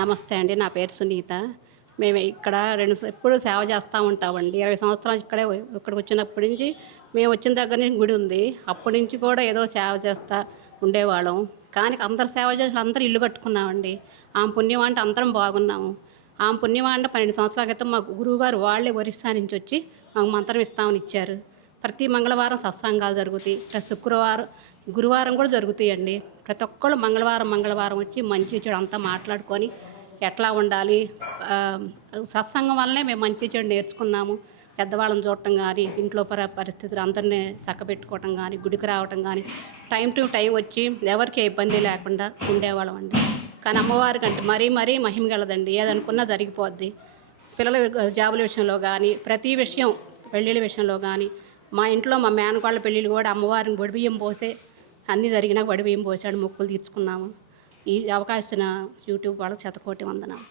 నమస్తే అండి. నా పేరు సునీత. మేము ఇక్కడ ఎప్పుడు సేవ చేస్తూ ఉంటామండి. 20 సంవత్సరాలు ఇక్కడికి వచ్చినప్పటి నుంచి మేము వచ్చిన దగ్గర నుంచి గుడి ఉంది. అప్పటి నుంచి కూడా ఏదో సేవ చేస్తా ఉండేవాళ్ళం. కానీ అందరు సేవ చేసిన అందరూ ఇల్లు కట్టుకున్నామండి. ఆమె పుణ్యం అంటే అందరం బాగున్నాము. ఆమె పుణ్యం అంటే 12 సంవత్సరాల క్రితం మా గురువుగారు వాళ్ళే ఒరిస్సా నుంచి వచ్చి మాకు మంత్రం ఇస్తామని ఇచ్చారు. ప్రతి మంగళవారం సత్సంగాలు జరుగుతాయి. శుక్రవారం గురువారం కూడా జరుగుతాయండి. ప్రతి ఒక్కళ్ళు మంగళవారం వచ్చి మంచి చెడు అంతా మాట్లాడుకొని ఎట్లా ఉండాలి, సత్సంగం వల్లనే మేము మంచి చెడు నేర్చుకున్నాము. పెద్దవాళ్ళని చూడటం కానీ, ఇంట్లో పరిస్థితులు అందరినీ చక్కబెట్టుకోవటం కానీ, గుడికి రావటం కానీ, టైం టు టైం వచ్చి ఎవరికి ఇబ్బంది లేకుండా ఉండేవాళ్ళం అండి. కానీ అమ్మవారికి అంటే మరీ మహిమ గలదండి. ఏదనుకున్నా జరిగిపోద్ది. పిల్లల జాబుల విషయంలో కానీ, ప్రతి విషయం పెళ్ళిళ్ళ విషయంలో కానీ, మా ఇంట్లో మా మేనకోళ్ళ పెళ్ళిళ్ళు కూడా అమ్మవారిని వడిబియ్యం పోసే అన్నీ జరిగినా వడిబియ్యం పోసాడు, మొక్కులు తీర్చుకున్నాము. ఈ అవకాశం యూట్యూబ్ వాళ్ళకి శతకోటి వందనాలు.